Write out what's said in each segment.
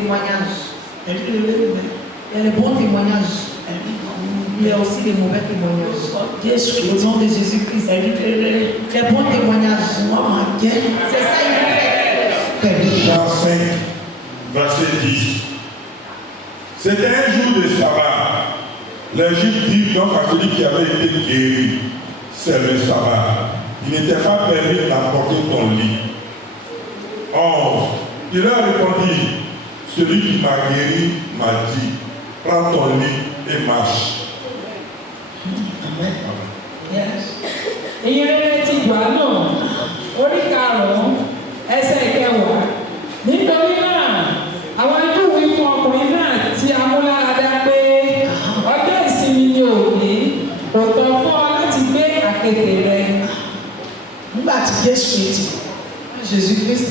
témoignages. Il y a les bons témoignages. Il y a aussi les mauvais témoignages. Au nom de Jésus-Christ. Les bons témoignages. C'est ça, il fait. Jean 5, verset 10. C'était un jour de sabbat. Les Juifs dirent donc à celui qui avait été guéri, c'est le sabbat. Il n'était pas permis d'apporter ton lit. 11. Il leur répondit, celui qui m'a guéri m'a dit, prends ton lit et marche. Amen. Yes. Ìyẹn ti gbà náà, orí karùn-ún, ẹsẹ̀ ìkẹwàá. Nítorí náà, àwọn Júù wí fún ọkùnrin náà tí a mú láradá pé ọjọ́ ìsinmi ni òní, kò tọ́ fún ọ láti gbé àkekè rẹ. Nígbà tí Jésus-Christ,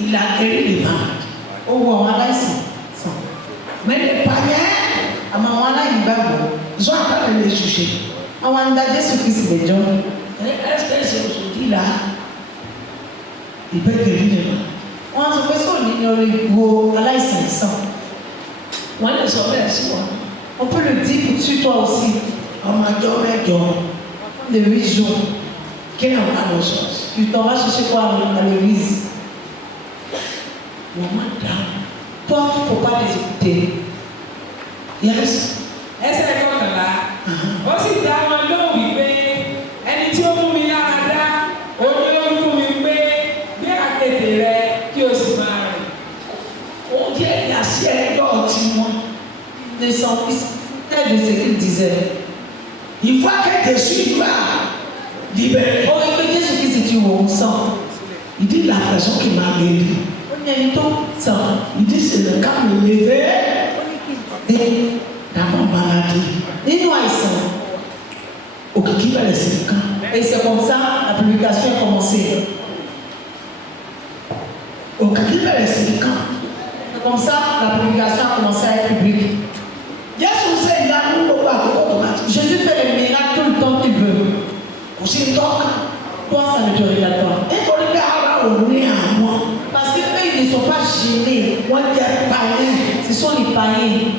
il a guéri les malades. Ó wo àwọn aláìsàn sàn. Mais les païens, Àmọ́ àwọn aláìgbàgbọ́, ils ont appris à les juger. àwọn àǹdá Jésù Kristi lẹ́jọ́. Est-ce que c'est aujourd'hui là, il peut guérir les malades? Wọ́n sọ pé sóòlì ni orí wo aláìsàn sàn. Wọ́n lè sọ bẹ́ẹ̀ sí wọn. On peut le dire pour tu toi aussi. Ọmọ ọjọ́ mẹ́jọ, De 8 jours, kí ni àwọn àlọ́ sọ? tu t'en vas chercher quoi à l'église? Wọ́n máa dáhùn. Toi, il ne faut pas les écouter. Yes. Ẹsẹ̀ kọkànlá, ó sì dá wọn lóhùn wípé ẹni tí ó mú mi láradá, ó ní ó fún mi pé gbé àkekè rẹ kí o sì máa rìn. Ó jẹ́ ìyàsí ẹjọ́ tí wọ́n. Ne s'en foutait de ce qu'il disait. Il faut que Jésus va libérer. Oh, et que Jésus Christ est au sang. Il dit la personne qui m'a guéri. On y a une tombe sang. Il dit c'est le cas de me lever et dans ma maladie. Et nous, ils sont. Ok, qui va laisser le camp? Et c'est comme ça la publication a commencé. Ok, qui va laisser le camp? C'est comme ça la publication a commencé à être publique. Jésus sait il a nous automatique. Jésus fait les miracles tout le temps qu'il veut. Aussi donc, Toi, ça ne te regarde pas. il faut le faire au nez à moi. Parce qu'eux, ils ne sont pas gênés. Moi, il y a païen. Ce sont les païens.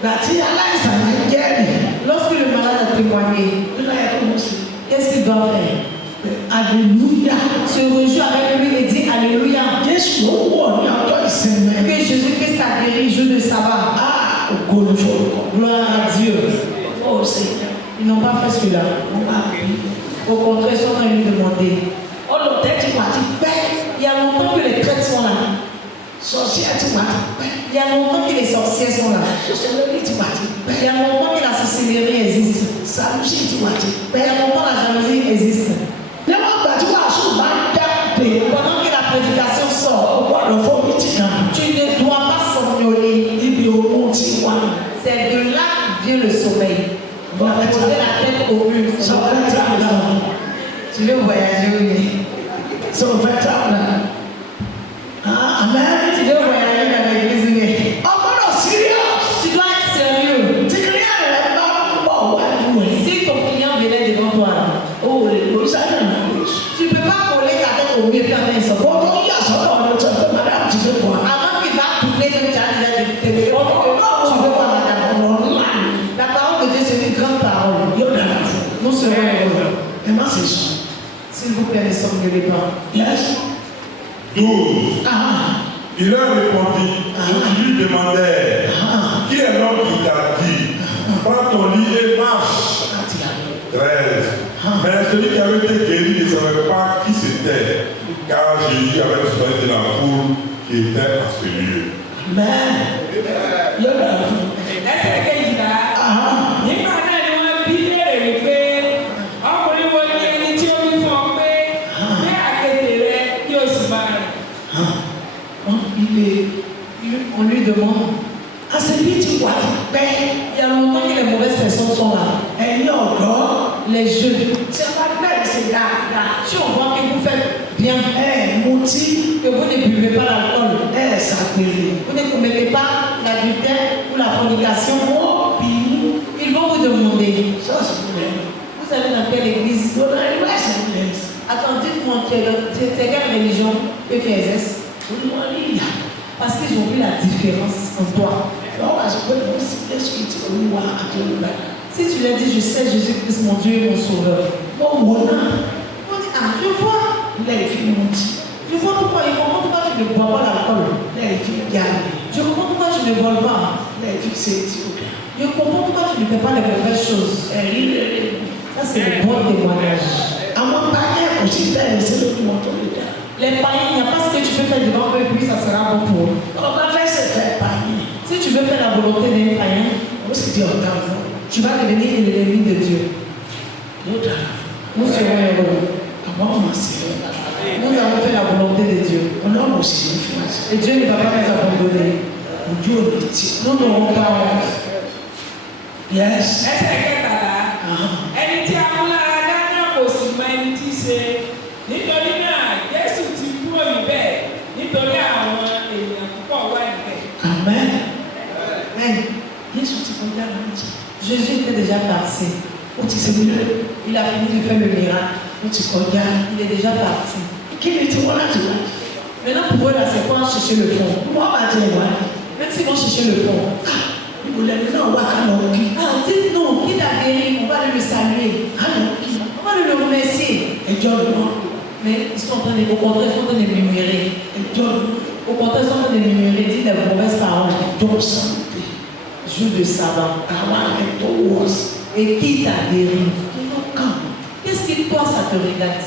Gâti, Allah, ça m'a guéri. Lorsque le malade a témoigné, Il a commencé. qu'est-ce qu'il doit faire? Alléluia. Se réjouir avec lui et dire Alléluia. Jésus, oh, il y a toi, il s'est mis. Que Jésus-Christ a guéri jour de sabbat. Ah, au goût de feu. Gloire à Dieu. Oh, Seigneur. Ils n'ont pas fait cela. On m'a guéri. Au contraire, ils sont en train de lui demander. Oh, le tête, il m'a dit, paix. Il y a longtemps que les traites sont là. Sorcière, tu m'as dit, paix. Il y a longtemps que les sorcières sont là. Sorcellerie, tu m'as dit, Il y paix. a longtemps que la sorcellerie existe. Salusi, tu m'as dit, Il y paix. a longtemps que la jalousie existe. Ne m'as pas dit, ah, je m'en tape. Pendant que la prédication sort, Oh, what the fuck, it's done. tu ne dois pas somnoler. Il dit, oh, mon petit, one. C'est de là que vient le sommeil. On va poser la tête au mur. Ça va être là. Tu veux voyager, oui. Ça va être là. Ah, amen. Tu veux voyager dans l'église, oui. Oh, non, sérieux. Tu dois être sérieux. Tu cries à la bon, ouais, Si ton client venait devant toi, oh, les ça y tu ne peux pas coller ta tête au mur quand il sort. bon, il y a ça dans le temps, madame, tu sais quoi? Avant qu'il va tourner, comme tu as déjà dit, tu veux voir madame. La parole de Dieu, c'est une grande parole. Il y a la foi. Nous serons heureux. Et moi, c'est ça. S'il vous plaît, ne somnolez pas. Yes. 12. Ah, Il leur répondit, il lui demandait, qui est l'homme qui t'a dit, prends ton lit et marche. 13. Mais celui qui avait été guéri ne savait pas qui c'était, car Jésus avait soigné de la foule qui était à ce lieu. amen. Il y a la foi. Ẹsẹ̀ kejìlá, Ah, nígbà náà ni wọ́n bí léèrè wípé ọkùnrin wo ni ẹni tí ó wí fún ọ pé gbé àkekè rẹ kí o sì máa rìn. On lui demande. à celui qui voit paix, Il y a longtemps que les mauvaises personnes sont là. et il y a encore, Les jeunes. c'est pas bête, c'est là. Si on voit que vous faites bien, Mouti, que vous ne buvez pas l'alcool, ça peut. vous ne commettez pas l'adultère ou la fornication, Oh, puis, ils vont vous demander, ça c'est vrai. vous allez dans quelle église? Non, non, ouais, c'est vrai. Attends, dites-moi, c'est quelle religion que tu exerces? Vous demandez, Parce qu'ils ont vu la différence en toi. Si tu leur dis, je sais Jésus-Christ, mon Dieu et mon Sauveur. On dit, ah, je vois. Je vois pourquoi, il comprend pourquoi tu ne bois pas l'alcool. Je comprends pourquoi tu ne voles pas. Je comprends pourquoi tu ne fais pas les mauvaises choses. Ça, c'est le bon témoignage. Les païens, il n'y a pas ce que tu peux faire devant eux et puis ça sera bon pour eux. Si tu veux faire la volonté d'un païen, tu vas devenir l'ennemi de Dieu. Nous serons heureux. Nous avons fait la volonté de Dieu. Et Dieu ne va pas nous abandonner. Nous n'aurons pas honte. Yes. Nítorí náà, Jésù ti kúrò níbẹ̀ nítorí àwọn èèyàn púpọ̀ wà níbẹ̀. Amen. Jésus était déjà parti. Il a fini de faire le miracle. Il est déjà parti. Maintenant, pour eux, là, c'est quoi chercher le fond? Même s'ils vont chercher le fond. Ah, dites non, qui l'a guéri, on va le saluer. On va le remercier. Mais ils sont en train de, au contraire, ils sont en train de murmurer. Au contraire, ils sont en train de murmurer, dire des mauvaises paroles. Jour de sabbat. Et qui t'a guéri? Qu'est-ce qui toi ça te regarde?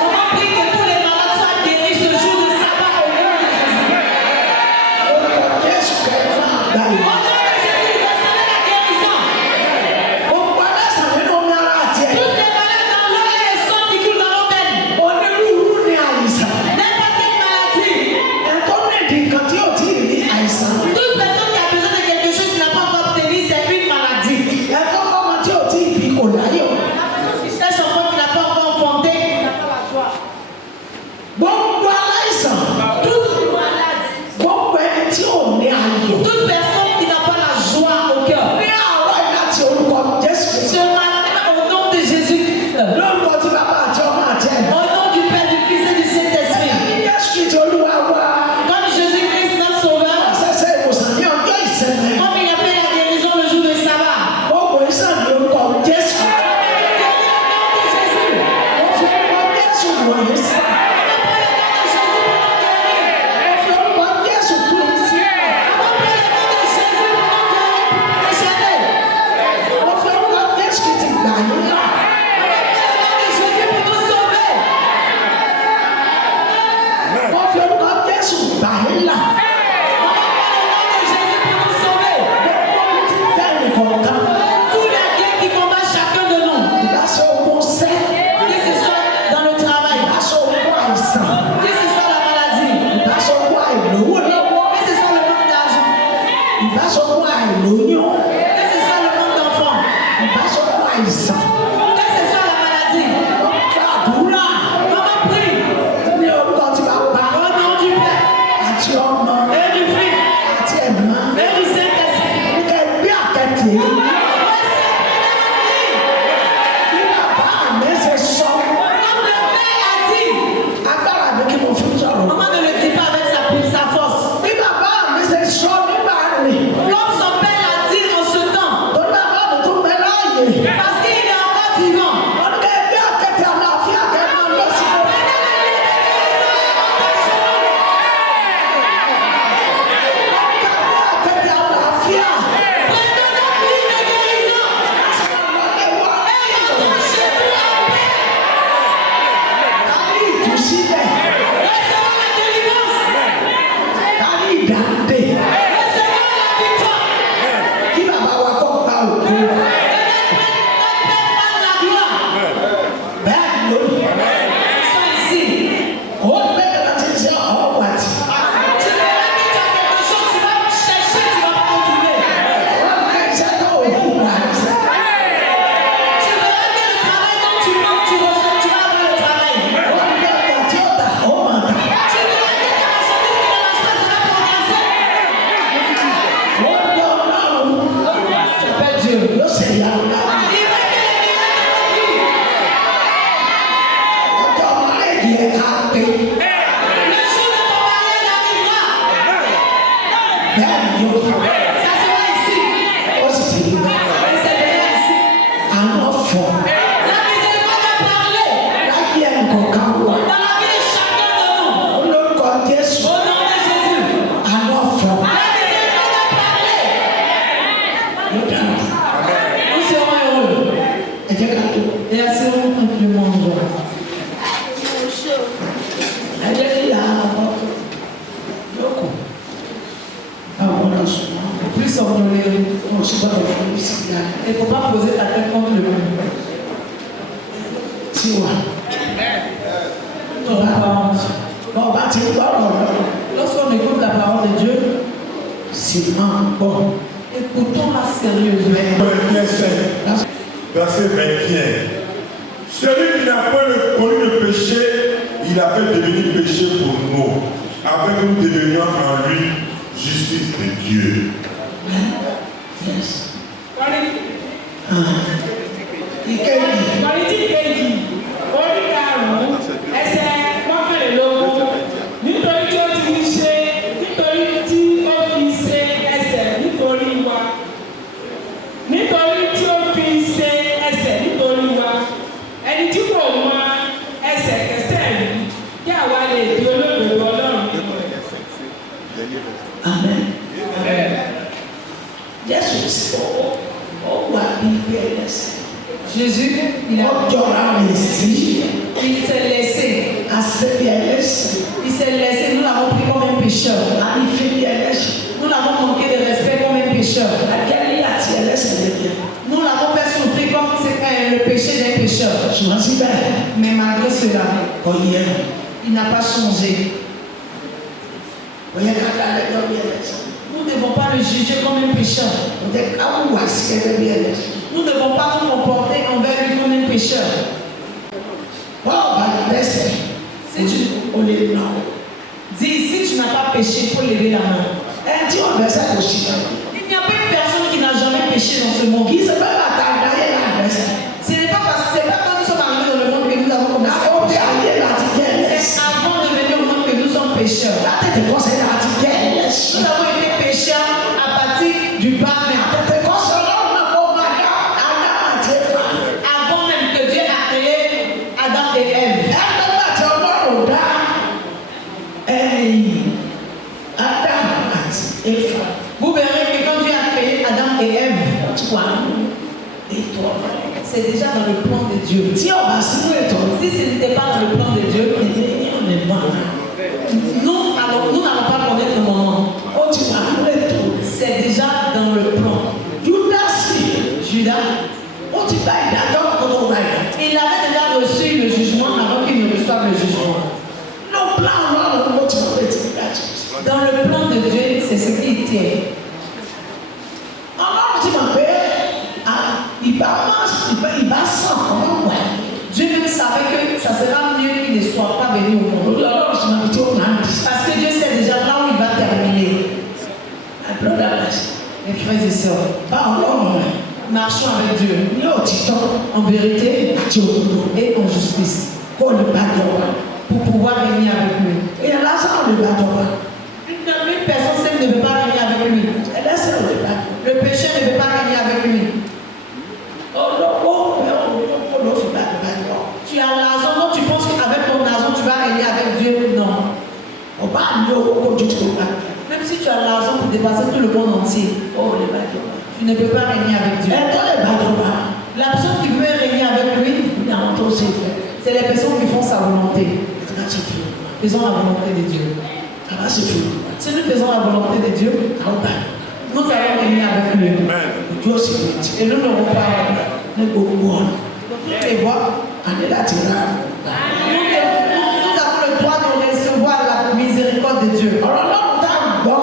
On va prier que tous les malades soient guéris ce jour de sabbat au nom de Jésus. Ça sera ici. Ó sì ti rí bẹ́ẹ̀. Et c'est déjà ici. Àánú fọ̀. La miséricorde va parler Láyé ẹnìkọ̀ọ̀kan wà. dans la vie de chacun de nous. Lórúkọ Jésù. Au nom de Jésus. Àánú fọ̀. La miséricorde va parler. Ló dára. Nous serons heureux. Ẹ jẹ́ ká tó. Et assurons amplement de joie. Ẹ jẹ́ kí ìyá àbọ̀ lókun. Báwo lọ sùn náà? Plus ordonné. Wọ́n sì gbọ́dọ̀ fún mi sí ìyá Il ne faut pas poser ta tête contre le mur. tí wà. Tu n'auras pas honte. Bọ́ọ̀ bá ti gbọ́rọ̀ lọ́wọ́. Lorsqu'on écoute la parole de Dieu, Sì máa ń gbọ́. écoutons-la sérieusement. Corinthiens 5, verset 21. Celui qui n'a pas connu le péché, il a fait devenir péché pour nous, afin que nous devenions en lui justice de Dieu. Yes. Kọ́lítì Ìkejì. kejì orí karùn-ún ẹsẹ̀ mọ́kànlélógún nítorí tí ó ti ṣe nítorí tí ó fi ṣe ẹsẹ̀ nítorí wa nítorí tí ó fi ṣe ẹsẹ̀ nítorí wa ẹni tí kò mọ ẹsẹ̀kẹsẹ̀ rí kí àwa lè di olódodo Ọlọ́run nínú rẹ̀. Amen. Jésù sì ó wà bí ilé ẹlẹ́sìn. Jésus, Ó jọra rẹ̀ sí il s'est laissé. àṣẹbí ẹlẹ́sìn. Il s'est laissé. Nous l'avons pris comme un pécheur. Àìfi bí ẹlẹ́sìn. Nous l'avons manqué de respect comme un pécheur. Akẹ́lẹ́ àti ẹlẹ́sìn lẹ́yìn. Nous l'avons fait souffrir comme c'est le péché d'un pécheur. Ṣùgbọ́n síbẹ̀ Mais malgré cela, kò yẹ il n'a pas changé. kò yẹ ká dá lẹ́jọ́ bí ẹlẹ́sìn. Nous ne devons pas le juger comme un pécheur. Kò yẹ ká wùwà sí gẹ́gẹ́ bí ẹlẹ́sìn. Nous ne devons pas nous comporter envers lui comme un pécheur. Bọ́ọ̀ bá lẹ́sẹ̀ Si tu ó lè nà ó. dis, si tu n'as pas péché, il faut lever la main. Ẹ tí ò lẹ́sẹ̀ kò sí náà. Il n'y a pas une personne qui n'a jamais péché dans ce monde. Kì í ṣe pé bàtà àdáyé là lẹ́sẹ̀. Ce n'est pas parce que c'est pas quand nous sommes arrivés dans le monde que nous avons commencé Ó à bí pécher. ayé láti jẹ́ ẹlẹ́sìn. C'est avant de venir au monde que nous sommes pécheurs. Látètè kọ́sẹ̀ láti jẹ́ ẹlẹ́sìn. Nous avons été pécheurs à partir du bas, mais Àtètè kọ́sẹ̀ ọlọ́run náà kó máa dá Ádámù àti Éfà. avant même que Dieu a créé Adam et Ève. Ádámù àti ọlọ́run dá Ádámù àti Éfà. Vous verrez que quand Dieu a créé Adam et Ève, Ó ti wà nínú ètò ọlọ́run. c'est déjà dans le plan de Dieu. Tí ọba sínú ètò Si ce n'était pas dans le plan de Dieu, ènìyàn lè mọ̀ náà. nous n'allons pas connaître le moment. Ó ti wà nínú ètò. C'est déjà dans le plan. Júdásì Judas, ó ti gba ìdájọ́ gbogbo wa yìí. il avait déjà reçu le jugement avant qu'il ne reçoive le jugement. Ló plan ọlọ́run ló ti wọlé ti ìdájọ́. Dans le plan de Dieu, c'est ce qui tient. Ọlọ́run ti mọ̀ pé ìbá sàn ọmọ wà. Dieu même savait que ça sera mieux qu'il ne soit pas venu au monde. Olú ọlọ́run ti mọ̀ ibi tí ó máa ń di. Parce que Dieu sait déjà là où il va terminer. My brother bless. Mes frères et sœurs, Bá ọlọ́run rẹ̀ marchons avec Dieu ní òtítọ́ en vérité àti òdodo et en justice kó lè bá jọba. pour pouvoir régner avec lui. Èèyàn lásán ò lè bá jọba. Une personne seule ne peut pas régner avec lui. Ẹlẹ́sẹ̀ ò lè bá jọba. Le péché ne peut pas régner avec lui. Olówó ló fi bá jọba jọ. Tu as l'argent, donc tu penses qu'avec ton argent tu vas régner avec Dieu. Non. Ọba ní owó kojú tó bá. Même si tu as l'argent pour dépasser tout le monde entier, Ó lè bá jọba. tu ne peux pas régner avec Dieu. Ẹ̀tọ́ lè bá jọba. La personne qui veut régner avec lui, Ní àwọn tó ṣe ìfẹ́. c'est les personnes qui font sa volonté. Ẹ̀tọ́ láti fi òun. Faisons la volonté de Dieu. Àbá sì fi òun. Si nous faisons la volonté de Dieu, Àwọn bá jọba. nous allons régner avec lui. Ojú ó sì fi ti. Et nous n'aurons pas Ní gbogbo ọ̀nà. dans toutes les voies. A ní láti rà á. Nous avons le droit de recevoir la miséricorde de Dieu. Ọ̀rọ̀ ọlọ́run tá a gbọ́.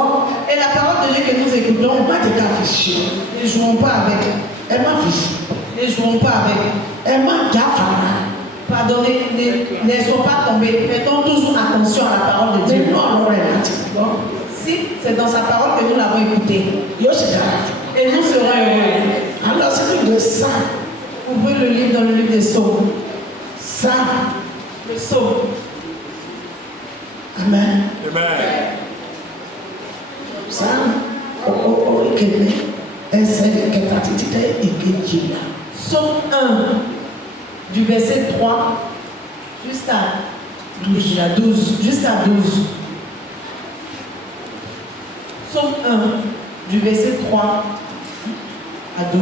Et la parole de Dieu que nous écoutons, Má jẹ́ ká fi ṣe. ne jouons pas avec. Ẹ má fi ṣe. Ne jouons pas avec. Ẹ má jáfara. Pardonnez, ne sois pas tombés. Mettons toujours attention à la parole de Dieu. Nínú ọ̀rọ̀ rẹ̀ láti gbọ́. Si c'est dans sa parole que nous l'avons écouté, Yóò sì dára. et nous serons heureux. À lọ sínú ìwé sáà. Ouvrez le livre dans le livre des psaumes. Sáà. Le psaume. Amen. Amen. Sáà. Ó Psaume 1, du verset 3 jusqu'à 12. Jusqu'à 12. Psaume 1, du verset 3 à 12.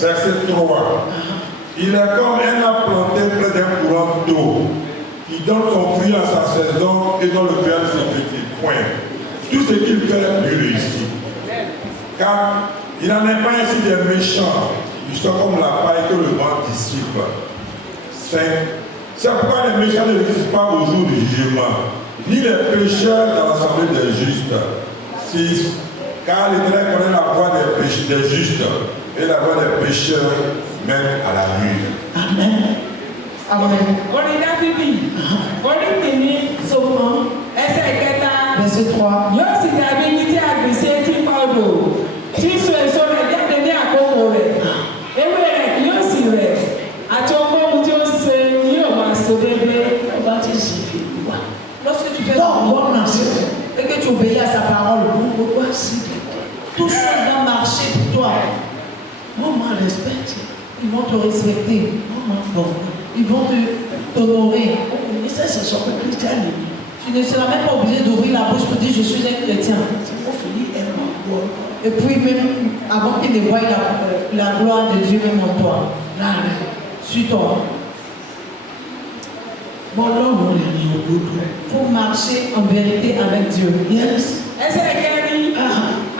Verset 3. Il est comme un arbre planté près d'un courant d'eau qui donne son fruit à sa saison et dont le verre s'écrit. Point. Tout ce qu'il fait lui réussit. Car il n'en est pas ainsi des méchants. Ils sont comme la paille que le vent dissipe. 5. C'est pourquoi les méchants ne réussissent pas au jour du jugement, ni les pécheurs dans l'assemblée des justes. 6. Car l'Éternel connaît la voie des justes et la voie des pécheurs mène à la ruine. Amen. Amen. Orí Dáfídì, orí kìíní, Psaume ẹsẹ̀ kẹta, 1, verset 3. yóò sì dàbí igi tí a gbìn sí etí odò, tí so èso rẹ̀ jáde ní àkókò rẹ̀. Ewé rẹ̀ kì yóò sì rẹ̀, àti ohunkóhun tí ó ṣe ni yóò máa so déédéé. Lorsque tu fais et que tu obéis à sa parole, tout chose va marcher pour toi. Ils vont te respecter. Ils vont t'honorer. Tu ne seras même pas obligé d'ouvrir la bouche pour dire je suis un chrétien. Et puis même avant qu'il ne voie la gloire de Dieu même en toi. Suis-toi. Pour marcher en vérité avec Dieu. Yes. Ẹsẹ̀ kẹrin,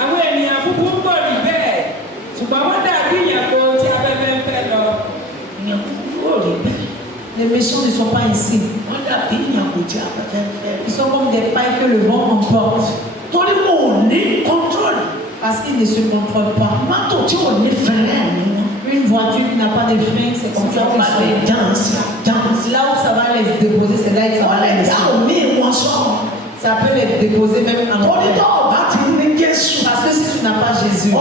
àwọn ènìyàn búburú ń bọ̀ rí bẹ́ẹ̀, ṣùgbọ́n wọ́n dàbí ìyàpò tí afẹ́fẹ́ ń fẹ́ lọ. Les méchants ne sont pas ici. Ils sont comme des pailles que le vent emporte. Parce qu'ils ne se contrôlent pas. Une voiture qui n'a pas de frein, c'est comme ça là où ça va les déposer, c'est là que ça va les laisser. Ça peut les déposer même en enfer. Parce que si tu n'as pas Jésus,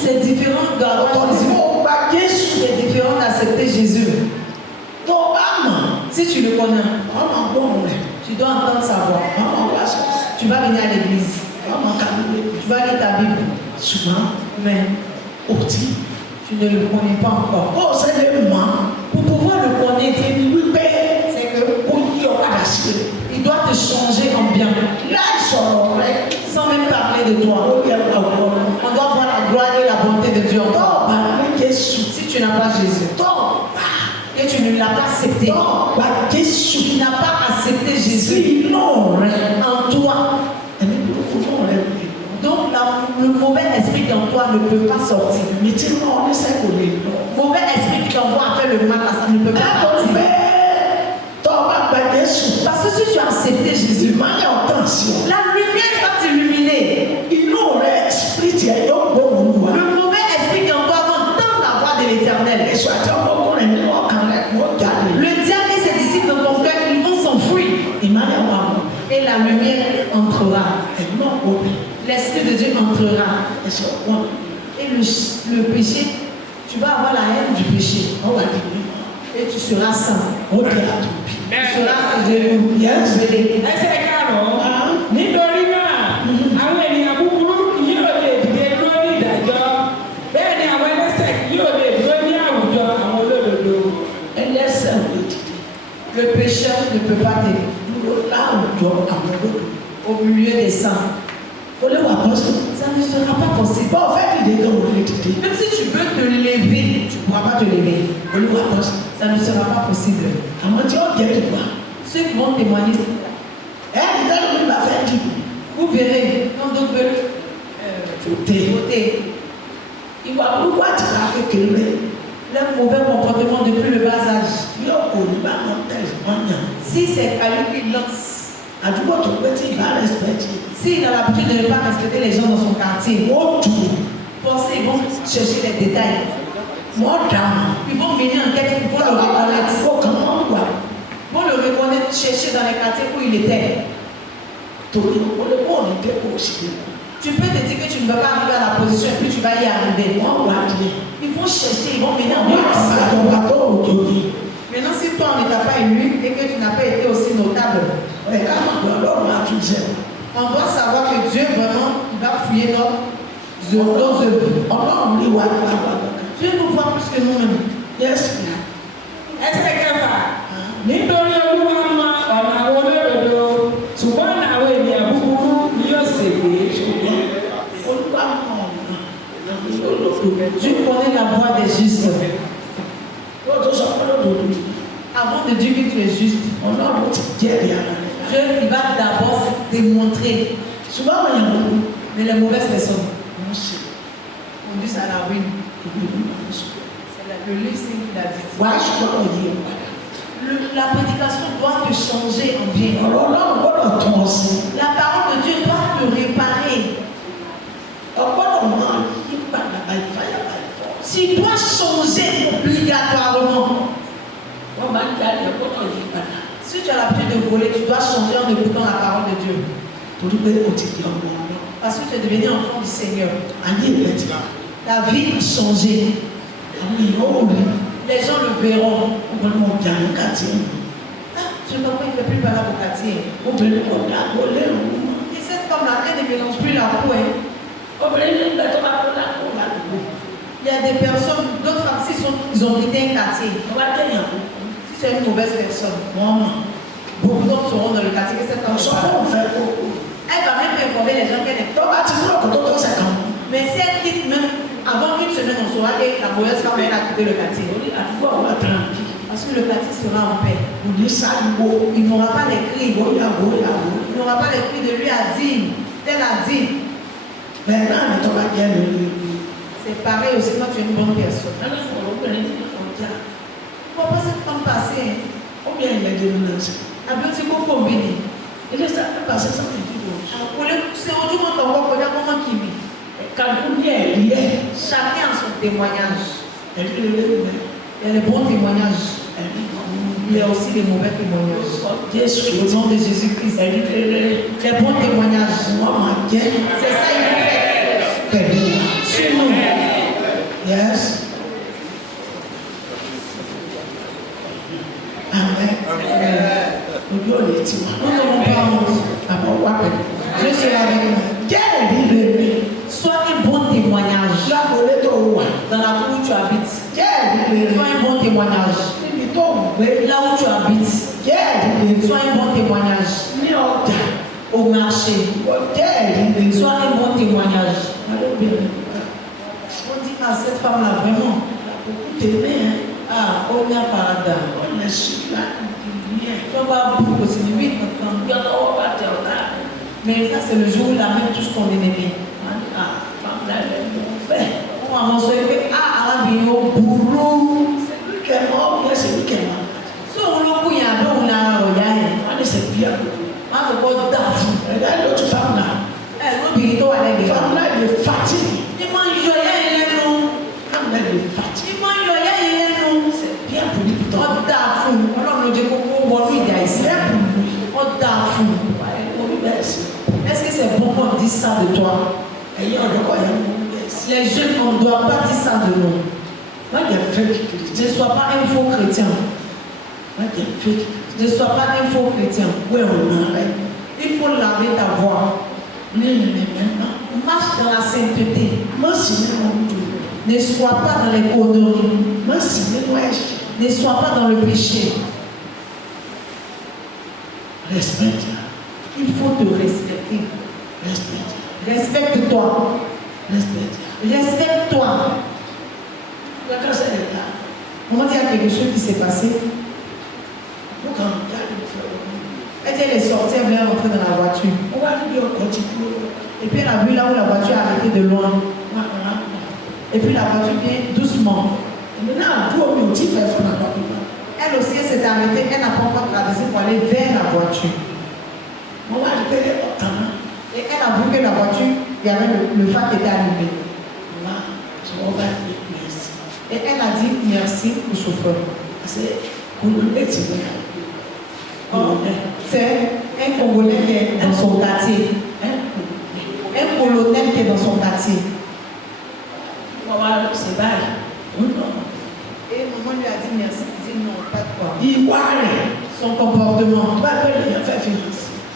c'est différent d'avoir Jésus. C'est différent d'accepter Jésus. Si tu le connais, tu dois entendre sa voix. Tu vas venir à l'église. Tu vas lire ta Bible. Mais tu ne le connais pas encore. Pour pouvoir le connaître, c'est que il doit te changer en bien. Sans même parler de toi. On doit voir la gloire et la bonté de Dieu en toi. Si tu n'as pas Jésus et tu ne l'as pas accepté, tu n'as pas accepté Jésus en toi. Donc le mauvais esprit en toi ne peut pas sortir. Mauvais esprit qui t'envoie à faire le mal, ça ne peut pas sortir. Parce que si tu as accepté Jésus, la lumière va t'illuminer. Le mauvais esprit qui en toi va entendre la voix de l'Éternel. Le diable et ses disciples dans ton cœur, ils vont s'enfuir. Et la lumière entrera. L'Esprit de Dieu entrera. Et le péché, tu vas avoir la haine du péché. Et tu seras saint. Tu seras révélé. Ẹsẹ̀ karùn-ún, nítorí náà, àwọn ènìyàn búburú kì yóò lè dìde dúró ní ìdájọ́. Bẹ́ẹ̀ ni àwọn ẹlẹ́ṣẹ̀ kì yóò lè dúró ní àwùjọ àwọn olódodo. Le pécheur ne peut pas t'aider au milieu des saints. Ça ne sera pas possible. Même si tu veux te lever, tu ne pourras pas te lever. Ça ne sera pas possible. Ceux qui vont témoigner, vous verrez quand d'autres veulent voter. Leur mauvais comportement depuis le bas âge. Si c'est à lui qu'il lance, s'il a l'habitude de ne pas respecter les gens dans son quartier, forcément ils vont chercher les détails. Ils vont venir en quête pour le reconnaître. Pour le reconnaître, chercher dans les quartiers où il était. Tu peux te dire que tu ne vas pas arriver à la position et puis tu vas y arriver. Ils vont chercher, ils vont venir en quête. Maintenant, si toi on ne t'a pas élu et que tu n'as pas été aussi notable, On doit savoir que Dieu vraiment il va fouiller nos œuvres. Dieu nous voit plus que nous-mêmes. Yes. Ẹsẹ̀ kẹfà nítorí olúwa mọ ọ̀nà àwọn olódodo ṣùgbọ́n ọ̀nà àwọn ènìyàn búburú ni yóò ṣègbè. Dieu connaît la voie des justes. Avant de dire que tu es juste, Dieu il va d'abord démontrer. Mais les mauvaises personnes, on dit ça à la ruine. C'est le livre qu'il a dit. La prédication doit te changer en bien. La parole de Dieu doit te réparer. Tu dois changer obligatoirement. Si tu as l'habitude de voler, tu dois changer en écoutant la parole de Dieu. Parce que tu es devenu enfant du Seigneur. Ta vie a changé. Les gens le verront. Je ne comprends pas, il ne fait plus parler au quartier. Et cette femme-là, elle ne mélange plus la peau. Il y a des personnes, d'autres femmes, ils ont quitté un quartier. Si c'est une mauvaise personne, beaucoup d'autres seront dans le quartier que cette femme elle va même informer les gens qu'elle est. Mais si elle quitte même avant une semaine, on saura que la mauvaise femme elle a quitté le quartier. Parce que le quartier sera en paix. Il n'aura pas les cris. Il n'aura pas les cris de lui à dire, tel a dit. C'est pareil aussi quand tu es une bonne personne. Pourquoi cette femme passée? La beauté qu'on combine. C'est au-delà de comment qui vit. Chacun a son témoignage. Il y a les bons témoignages. Il y a aussi les mauvais témoignages. Au nom de Jésus-Christ. Les bons témoignages. C'est ça il fait. Sur nous. Yes. Amen. Nous n'avons pas honte. Je suis avec nous. Sois un bon témoignage. Dans la rue où tu habites. Sois un bon témoignage. Là où tu habites. Sois un bon témoignage. Au marché. Sois un bon témoignage. On dit à cette femme-là vraiment. Ah, on a parada. Tu vas beaucoup aussi vite maintenant. Mais ça c'est le jour où la même touche ton ennemi. On va mentionner ah, à la au bourreau. C'est lui qui est mort, c'est lui qui est mort. Si on l'a couillé à l'eau, on a regardé. C'est bien. On va pas d'affaires. Regarde l'autre femme là. Elle va bien toi avec des femmes là, elle est fatiguée. Il mange rien, il est non. Elle est fatiguée. Il mange rien, il est non. C'est bien pour lui. On d'affaires. On a dit qu'on va lui dire ici. On d'affaires. Est-ce que c'est bon qu'on dise ça de toi? Les jeunes, on ne doit pas dire ça de nous. Ne sois pas un faux chrétien. Ne sois pas un faux chrétien. Il faut laver ta voix. Marche dans la sainteté. Ne sois pas dans les conneries. Ne sois pas dans le péché. Respecte. Il faut te respecter. Respecte-toi. Respecte-toi. On va dire quelque chose qui s'est passé. Elle est sortie, elle est rentrée dans la voiture. Et puis elle a vu là où la voiture a arrêté de loin. Et puis la voiture vient doucement. Elle aussi, elle s'est arrêtée, elle n'a pas encore traversé pour aller vers la voiture. Et elle a vu que la voiture, il y avait le phare qui était allumé. Et elle a dit merci au chauffeur. C'est un Congolais qui est dans son quartier. Un colonel qui est dans son quartier. Et maman lui a dit merci. Il dit non, pas de quoi. Son comportement.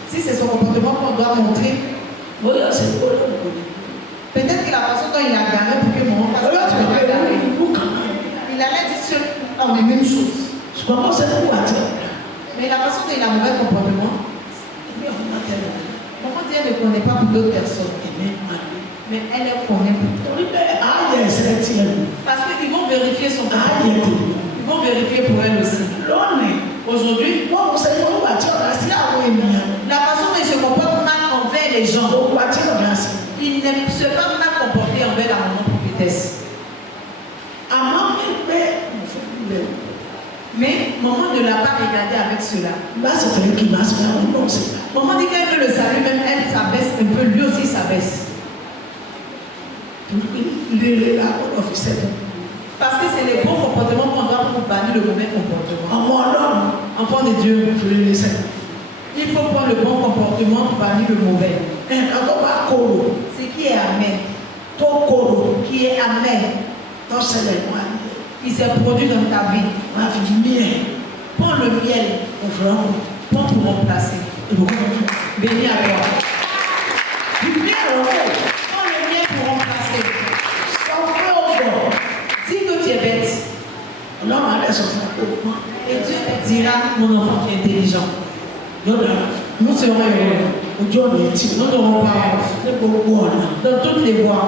Si c'est son comportement font les mêmes choses. Je commence à vous attirer. Mais la façon dont il a un mauvais comportement, maman dit elle ne connaît pas pour d'autres personnes. Mais elle connaît pour parce qu'ils vont vérifier son comportement. Ils vont vérifier pour elle aussi. Aujourd'hui, la façon dont il se comporte mal envers les gens, il ne se pas mal comporter envers la maman prophétesse. Mais maman ne l'a pas regardé avec cela. Maman dit qu'elle veut le salut, même elle s'abaisse un peu, lui aussi s'abaisse. Parce que c'est les bons comportements qu'on doit pour bannir le mauvais comportement. Enfant de Dieu, il faut prendre le bon comportement pour bannir le mauvais. Ce qui est amer, qui est amer, il s'est produit dans ta vie. Prends le miel, prends pour remplacer. Béni à toi. Prends le miel pour remplacer. Dis que tu es bête. Et Dieu te dira, mon enfant qui est intelligent. Nous serons heureux. Nous n'aurons pas honte. Dans toutes les voies.